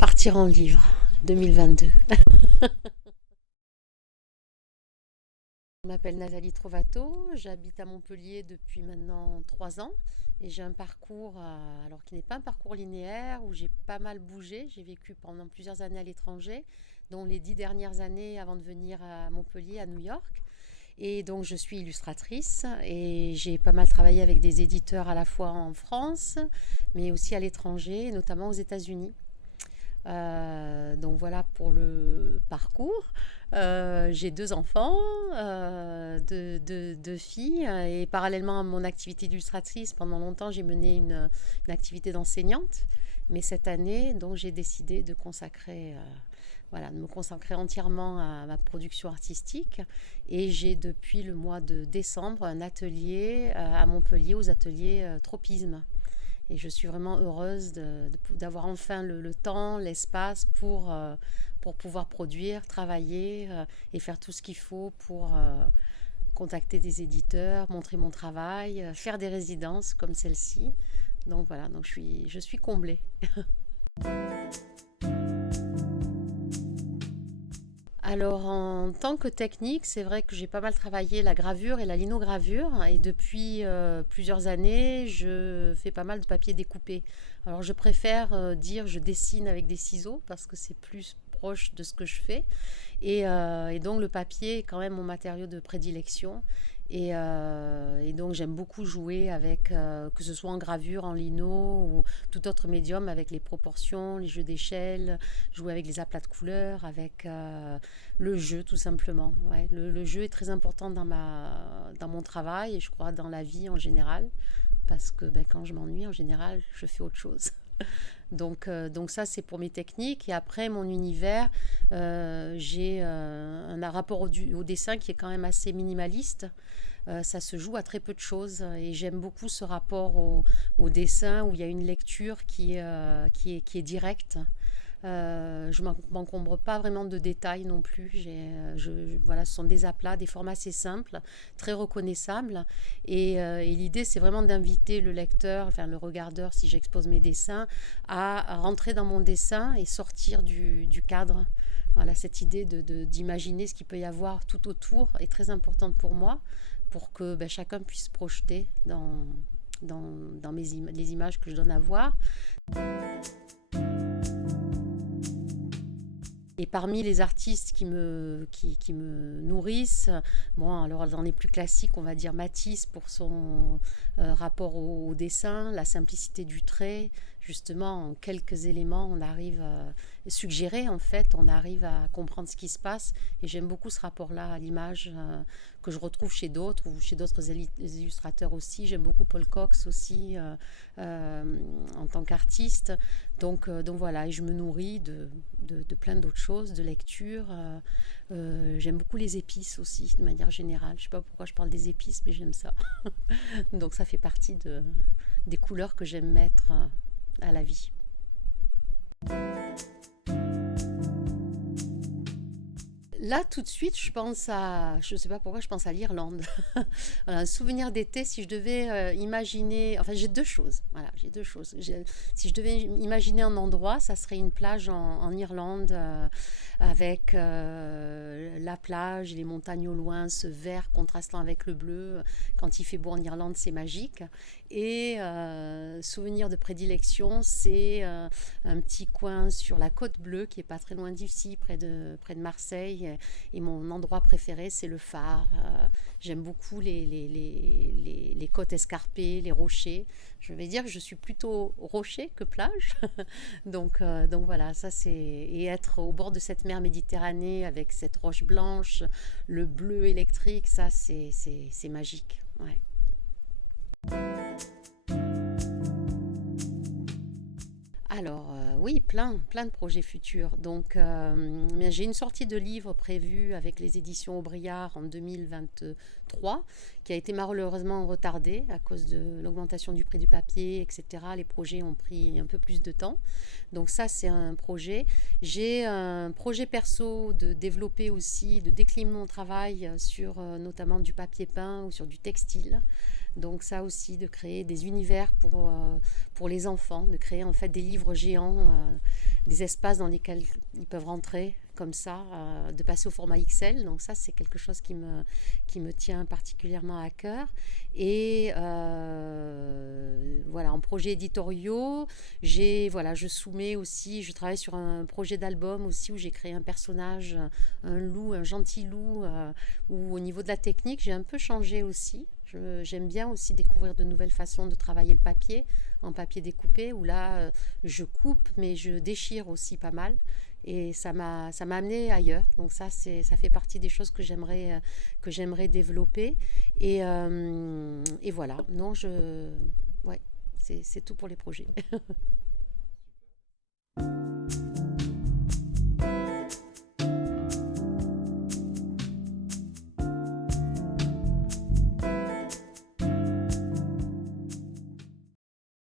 Partir en livre, 2022. Je m'appelle Nathalie Trovato, j'habite à Montpellier depuis maintenant 3 ans et j'ai un parcours, alors qui n'est pas un parcours linéaire, où j'ai pas mal bougé. J'ai vécu pendant plusieurs années à l'étranger, dont les 10 dernières années avant de venir à Montpellier, à New York. Et donc je suis illustratrice et j'ai pas mal travaillé avec des éditeurs à la fois en France, mais aussi à l'étranger, notamment aux États-Unis. Donc voilà pour le parcours. J'ai 2 enfants, deux filles, et parallèlement à mon activité d'illustratrice, pendant longtemps j'ai mené une activité d'enseignante. Mais cette année, donc j'ai décidé de voilà, de me consacrer entièrement à ma production artistique. Et j'ai depuis le mois de décembre un atelier à Montpellier, aux ateliers Tropisme. Et je suis vraiment heureuse d'avoir enfin le temps, l'espace pour pouvoir produire, travailler et faire tout ce qu'il faut pour contacter des éditeurs, montrer mon travail, faire des résidences comme celle-ci. Donc voilà, donc je suis comblée. Alors en tant que technique, c'est vrai que j'ai pas mal travaillé la gravure et la linogravure et depuis plusieurs années, je fais pas mal de papier découpé. Alors je préfère dire je dessine avec des ciseaux parce que c'est plus proche de ce que je fais et donc le papier est quand même mon matériau de prédilection et donc j'aime beaucoup jouer avec, que ce soit en gravure, en lino ou tout autre médium, avec les proportions, les jeux d'échelle, jouer avec les aplats de couleurs, avec le jeu tout simplement. Ouais, le jeu est très important dans mon travail et je crois dans la vie en général, parce que ben, quand je m'ennuie en général, je fais autre chose. Donc ça, c'est pour mes techniques. Et après, mon univers, j'ai un rapport au dessin qui est quand même assez minimaliste. Ça se joue à très peu de choses. Et j'aime beaucoup ce rapport au dessin où il y a une lecture qui est directe. Je ne m'encombre pas vraiment de détails non plus. Voilà, ce sont des aplats, des formats assez simples, très reconnaissables. Et l'idée, c'est vraiment d'inviter le lecteur, enfin le regardeur, si j'expose mes dessins, à rentrer dans mon dessin et sortir du cadre. Voilà, cette idée d'imaginer ce qu'il peut y avoir tout autour est très importante pour moi, pour que ben, chacun puisse se projeter dans les images que je donne à voir. Et parmi les artistes qui me nourrissent, bon, alors dans les plus classiques, on va dire Matisse pour son rapport au dessin, la simplicité du trait. Justement, en quelques éléments, on arrive à suggérer, en fait, on arrive à comprendre ce qui se passe. Et j'aime beaucoup ce rapport-là à l'image que je retrouve chez d'autres ou chez d'autres illustrateurs aussi. J'aime beaucoup Paul Cox aussi en tant qu'artiste. Donc voilà, et je me nourris de plein d'autres choses, de lecture. J'aime beaucoup les épices aussi, de manière générale. Je ne sais pas pourquoi je parle des épices, mais j'aime ça. Donc ça fait partie des couleurs que j'aime mettre à la vie. Là, tout de suite, je ne sais pas pourquoi, je pense à l'Irlande. Voilà, un souvenir d'été, si je devais imaginer, enfin, j'ai deux choses. Voilà, j'ai deux choses. Si je devais imaginer un endroit, ça serait une plage en Irlande, avec la plage et les montagnes au loin, ce vert contrastant avec le bleu. Quand il fait beau en Irlande, c'est magique. Et souvenir de prédilection, c'est un petit coin sur la côte bleue qui est pas très loin d'ici, près de Marseille. Et mon endroit préféré, c'est le phare. J'aime beaucoup les côtes escarpées, les rochers. Je vais dire que je suis plutôt rocher que plage. Donc voilà, ça c'est. Et être au bord de cette mer Méditerranée avec cette roche blanche, le bleu électrique, ça c'est magique. Ouais. Alors, oui, plein de projets futurs. Donc, mais j'ai une sortie de livre prévue avec les éditions Aubriard en 2023, qui a été malheureusement retardée à cause de l'augmentation du prix du papier, etc. Les projets ont pris un peu plus de temps. Donc ça, c'est un projet. J'ai un projet perso de développer aussi, de décliner mon travail sur notamment du papier peint ou sur du textile. Donc ça aussi, de créer des univers pour les enfants, de créer en fait des livres géants, des espaces dans lesquels ils peuvent rentrer comme ça, de passer au format XL. Donc ça, c'est quelque chose qui me tient particulièrement à cœur. Et voilà, en projets éditoriaux, voilà, je soumets aussi, je travaille sur un projet d'album aussi où j'ai créé un personnage, un loup, un gentil loup, où au niveau de la technique, j'ai un peu changé aussi. J'aime bien aussi découvrir de nouvelles façons de travailler le papier, en papier découpé, où là, je coupe, mais je déchire aussi pas mal. Et ça m'a amené ailleurs. Donc ça fait partie des choses que j'aimerais développer. Et voilà. Non, ouais, c'est tout pour les projets.